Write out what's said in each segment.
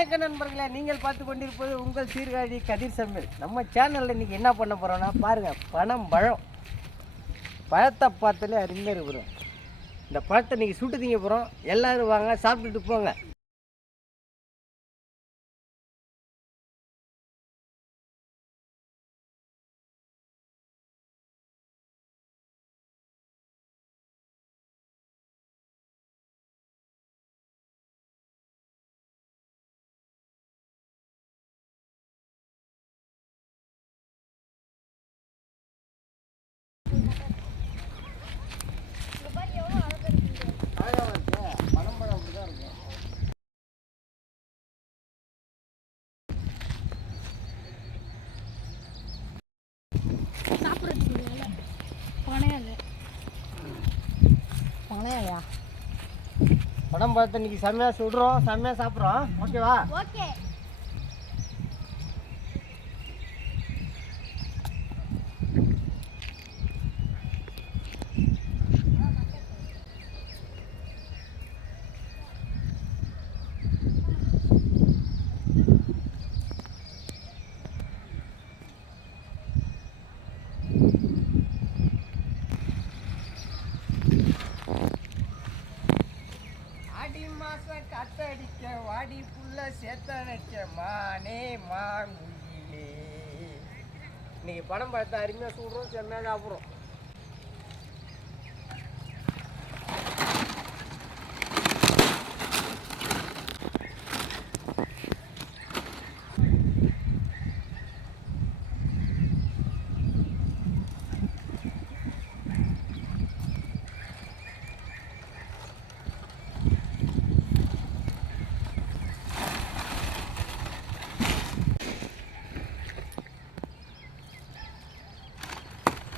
வணக்க நண்பர்களே நீங்கள் பார்த்து கொண்டிருப்பது உங்கள் சீர்காழி கதிர் சமையல் நம்ம சேனலில் இன்றைக்கி என்ன பண்ண போகிறோம்னா பாருங்கள் பணம் பழம். பழத்தை பார்த்தாலே அறிஞர் இருக்கிறோம் இந்த பழத்தை இன்றைக்கி சுட்டு திங்க போகிறோம் எல்லோரும் வாங்க சாப்பிட்டுட்டு போங்க அழகாக இருக்கு பனம் பழம் அப்படி தான் இருக்கும் சாப்பிட்றதுக்கு இல்லை பனையலை பனையலையா படம் பழத்தை இன்னைக்கு செம்மையாக சுடுறோம் செம்மையாக சாப்பிட்றோம். ஓகேவா? ஓகே. மாசம் கத்தடிக்க வாடி புள்ள சேத்தடிக்க மானே மாங்குயிலே இன்னைக்கு படம் பார்த்தா அருமையாக சுடுறோம் செம்மையாக சாப்பிட்றோம்.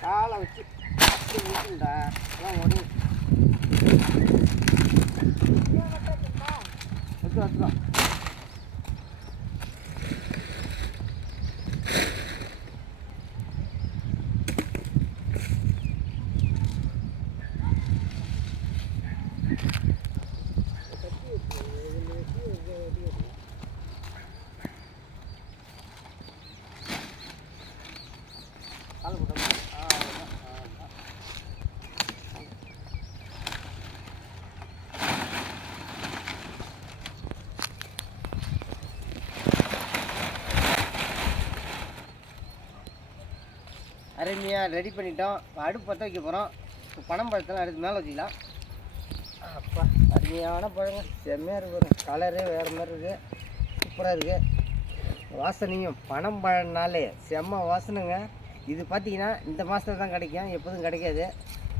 చాలా వచ్చి ఉంటుందా అలా ఓడి వద్దు వద్దు Thank you. அருமையாக ரெடி பண்ணிட்டோம். இப்போ அடுப்பு பற்ற வைக்க போகிறோம் இப்போ பணம் பழத்தெல்லாம் அடுத்து மேலே வச்சுக்கலாம். அப்பா அருமையான பழங்க. செம்மையாக இருக்கு கலரே வேறு மாதிரி இருக்குது சூப்பராக இருக்குது வாசனையும் பணம் பழம்னாலே செம்ம வாசனைங்க. இது பார்த்தீங்கன்னா இந்த மாதத்துல தான் கிடைக்கும். எப்போதும் கிடைக்காது.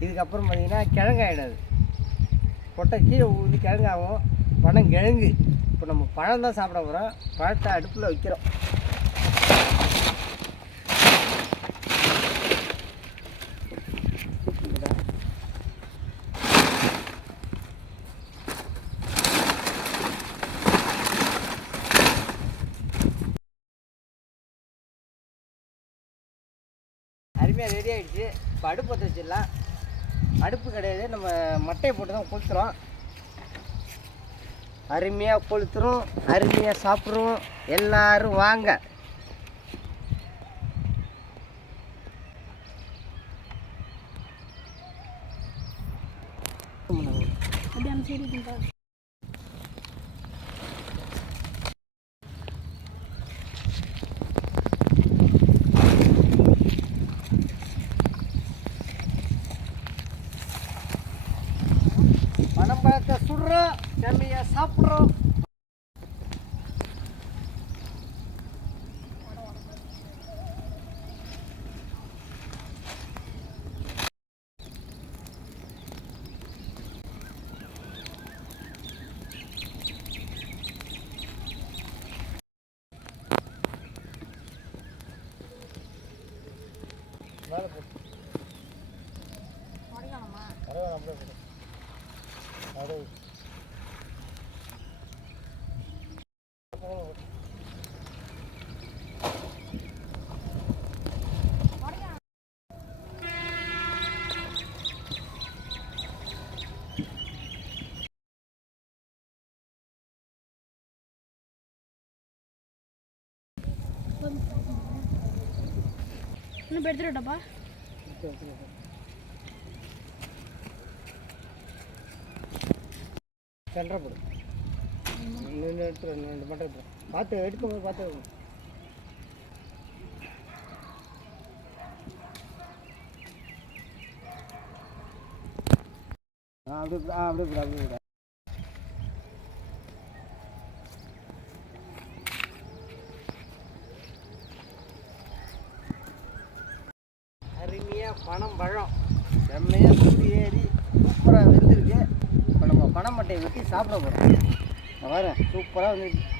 இதுக்கப்புறம் பார்த்தீங்கன்னா கிழங்காயிடாது கொட்டை கீழே ஊதி கிழங்காகும். பனம் கிழங்கு. இப்போ நம்ம பழம் தான் சாப்பிட போகிறோம் பழத்தை அடுப்பில் வைக்கிறோம். அருமையாக ரெடி ஆகிடுச்சு இப்போ அடுப்பு பற்ற வச்சிடலாம். அடுப்பு கிடையாது. நம்ம மட்டையை போட்டு தான் கொளுத்துறோம். அருமையாக கொளுத்துறோம். அருமையாக சாப்பிட்றோம். எல்லாரும் வாங்க. baite surra кемia saptro இன்னும் எடுத்துட்டப்பா சென்டரை போடு. ரெண்டு எடுத்துரு ரெண்டு மட்டும் எடுத்துரு பார்த்து எடுக்கும்போது பார்த்து அப்படியே அப்படியே போடு அப்படியே போடு அருமையாக பனம் பழம். செம்மையாக சூடு ஏறி சூப்பராக வெந்திருக்கு. இப்போ நம்ம பணம் மட்டையை வெட்டி சாப்பிட போகிறோம் வரேன் சூப்பராக வந்துருக்கு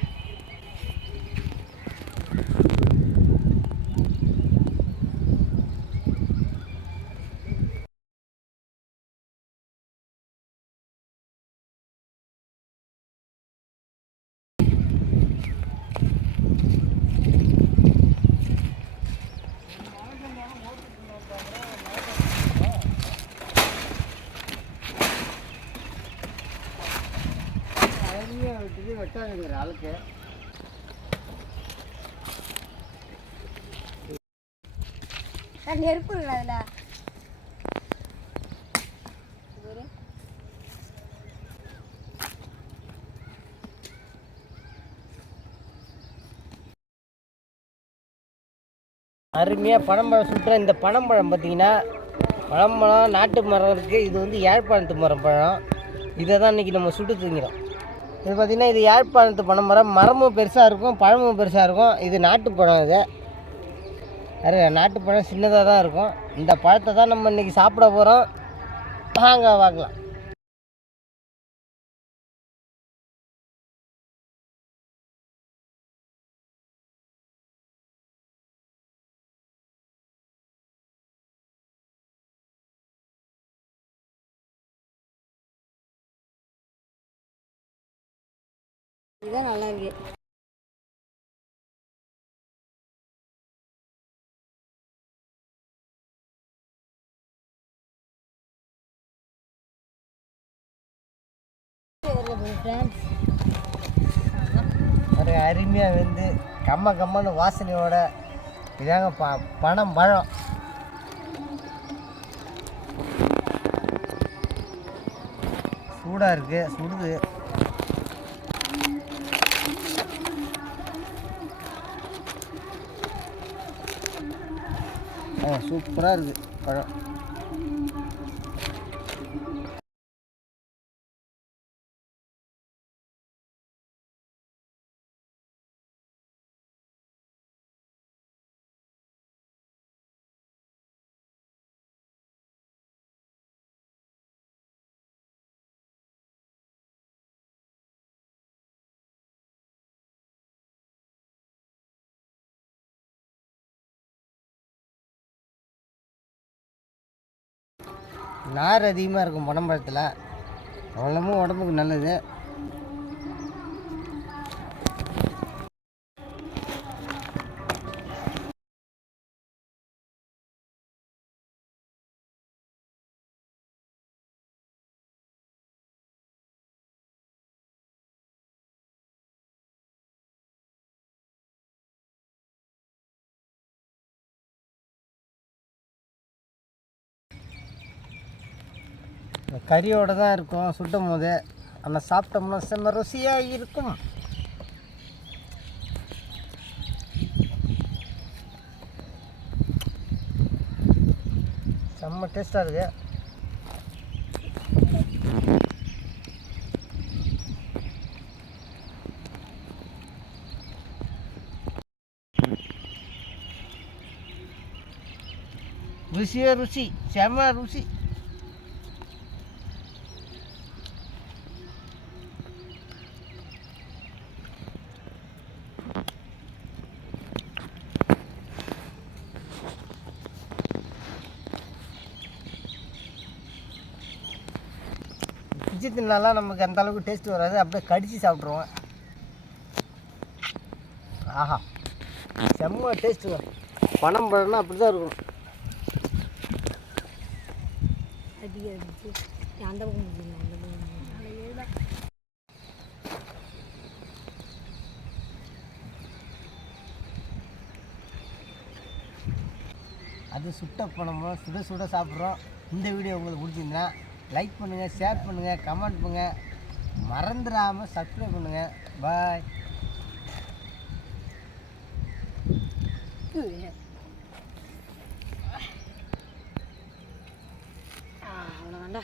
அருமையாக வெட்டாதுங்கிற ஆளுக்கு. நெருப்பு இல்லை அதில்? அருமையாக பனம்பழம் சுட்டுற இந்த பனம்பழம் பார்த்தீங்கன்னா பழம்பழம் நாட்டு மரம் இருக்குது இது வந்து யாழ்ப்பாணத்து மரம் பழம் இதை தான் இன்றைக்கி நம்ம சுட்டு தூங்கிறோம். இது பார்த்திங்கன்னா இது யாழ்ப்பாணத்து பனைமரம் மரமும் பெருசாக இருக்கும் பழமும் பெருசாக இருக்கும். இது நாட்டு பழம் இது. அரு நாட்டு பழம் சின்னதாக தான் இருக்கும். இந்த பழத்தை தான் நம்ம இன்றைக்கி சாப்பிட போகிறோம் வாங்க பார்க்கலாம் இதுதான் நல்லா இருக்கு. ஒரு அருமையாக வந்து கம்ம கம்மன்னு வாசனையோட இதாங்க ப பணம் பழம் சூடாக இருக்குது சுடுது. சூப்பராக இருக்குது பழம். நார் அதிகமாக இருக்கும் பனம்பழத்தில். அவ்வளவும் உடம்புக்கு நல்லது. இந்த கறியோட தான் இருக்கும் சுட்டும் போது. ஆனால் சாப்பிட்டோம்னா செம்ம ருசியாக இருக்கும். செம்ம டேஸ்ட்டாக இருக்கு. ருசியே ருசி செம்ம ருசி. பிச்சு தின்னாலாம் நமக்கு அந்த அளவுக்கு டேஸ்ட் வராது. அப்படியே கடிச்சு சாப்பிட்ருவோம் ஆஹா. செம்ம டேஸ்ட் வரும் பணம் பழம்னா அப்படி தான் இருக்கும். அந்த பக்கம் அந்த அது சுட்ட பணமும் சுட சுட சாப்பிட்றோம். இந்த வீடியோ உங்களுக்கு பிடிச்சிருந்தேன் லைக் பண்ணுங்கள் ஷேர் பண்ணுங்கள் கமெண்ட் பண்ணுங்கள் மறந்துடாமல் சப்ஸ்கிரைப் பண்ணுங்கள் பாய் அவ்வளோதான்டா